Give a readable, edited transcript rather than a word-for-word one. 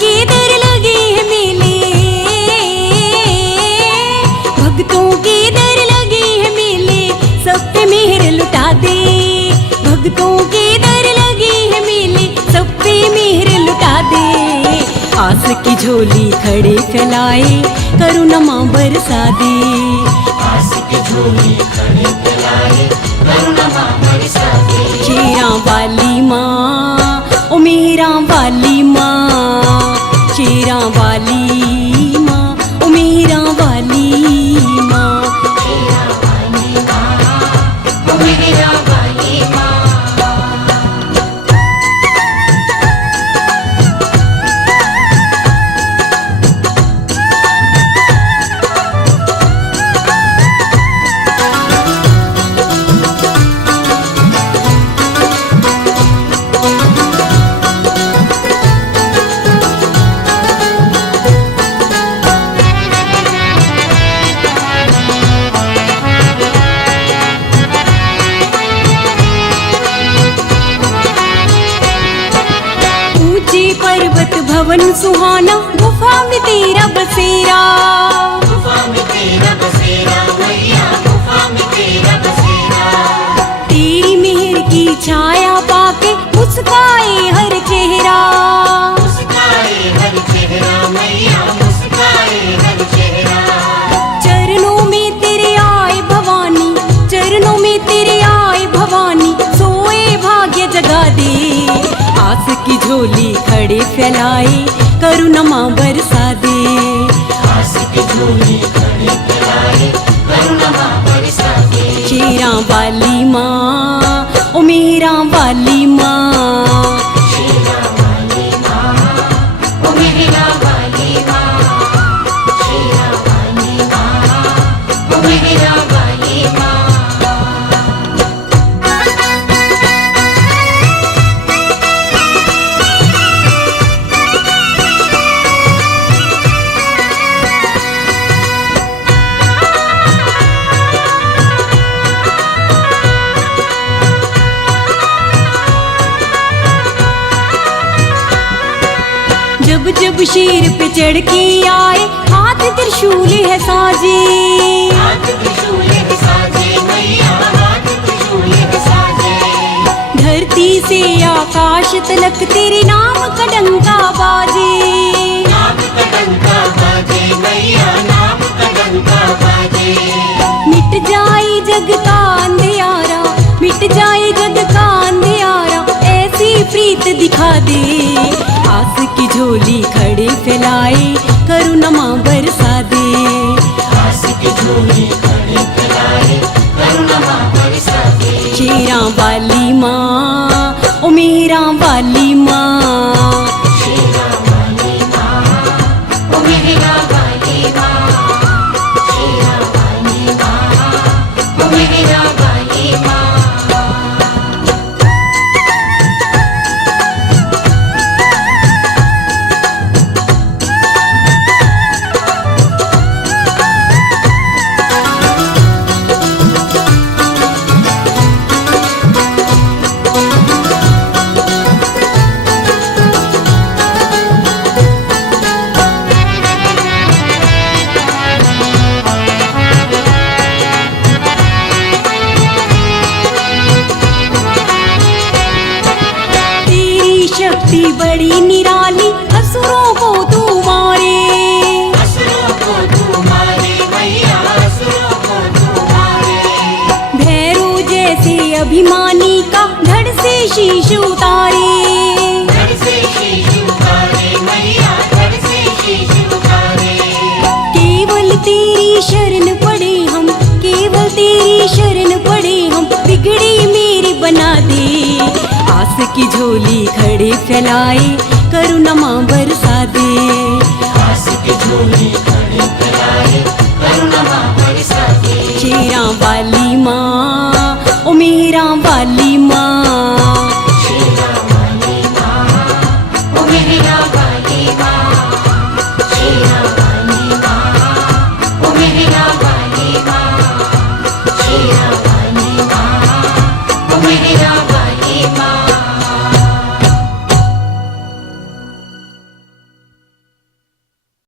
के दर लगे हैं मेले, भक्तों के दर लगे हैं मेले, सब पे मेहर लुटा दे। भक्तों के दर लगे हैं मेले, सब पे मेहर लुटा दे। आस की झोली खड़े फैलाए, करुणा बरसा दे। आस की झोली खड़े फैलाए, करुणा बरसा दे। शेरा वाली माँ, ओ मेरा वाली माँ, शेरा वाली माँ, ओ मेरा वाली माँ, शेरा वाली माँ, ओ मेरा वाली माँ। पर्वत भवन सुहाना, गुफा में तेरा बसेरा। गुफा में तेरा बसेरा मैया, गुफा में तेरा बसेरा। तेरी मेहर की छाया पाके मुस्काए हर चेहरा। मुस्काए हर चेहरा मैया, मुस्काए हर चेहरा। चरणों में तेरे आए भवानी, चरणों में तेरे आए भवानी, सोए भाग्य जगा दे। आस की झोली खड़े फैलाए, करुणा बरसा दे। आस की झोली खड़े फैलाए, करुणा बरसा दे। शेरा वाली माँ, ओ मेरा वाली माँ, शेरा वाली माँ, ओ मेरा वाली माँ, शेरा वाली माँ, ओ मेरा वाली माँ। जब जब शीर पे चढ़ के आए, हाथ त्रिशूल है साजे। हाथ त्रिशूल है साजे मैया, हाथ त्रिशूल है साजे। धरती से आकाश तलक तेरे नाम का डंका बाजे। नाम का डंका बाजे मैया, नाम का डंका बाजे। मिट जाए जग का अंधियारा, मिट जाए जग का अंधियारा, ऐसी प्रीत दिखा दे। आस की झोली खड़े फैलाए, करुणा बरसा दे। आस की झोली खड़े फैलाए, करुणा बरसा दे। शेरा वाली माँ, ओ मेरा वाली माँ, शेरा वाली माँ, ओ मेरा वाली माँ, शेरा वाली माँ, ओ मेरा वाली माँ। शक्ति बड़ी निराली, असुरों को तू मारे। असुरों को तू मारे मैया, असुरों को तू मारे। भैरव जैसे अभिमानी का धड़ से शीश उतारे। धड़ से शीश उतारे मैया, धड़ से शीश उतारे। केवल तेरी शरण पड़े हम, केवल तेरी शरण पड़े हम, बिगड़ी मेरी बना दे। आस की झोली खड़े फैलाए, करुणा बरसा दे। आस की झोली खड़े फैलाए, करुणा बरसा दे। शेरा वाली माँ, ओ मेरा वाली माँ, शेरा वाली माँ, ओ मेरा वाली माँ,